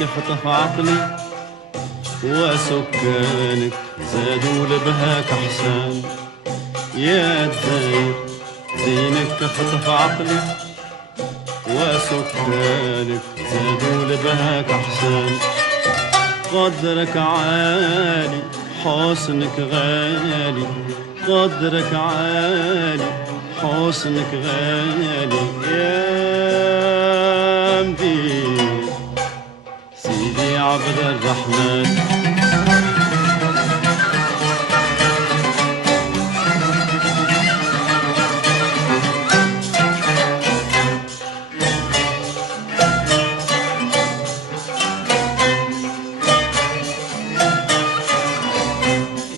يخطف عقلي وسكانك زادوا لبهاك أحسان. يا الداير زينك يخطف عقلي وسكانك زادوا لبهاك أحسان. قدرك عالي حسنك غالي، قدرك عالي حسنك غالي. يا مدير سيدي عبد الرحمن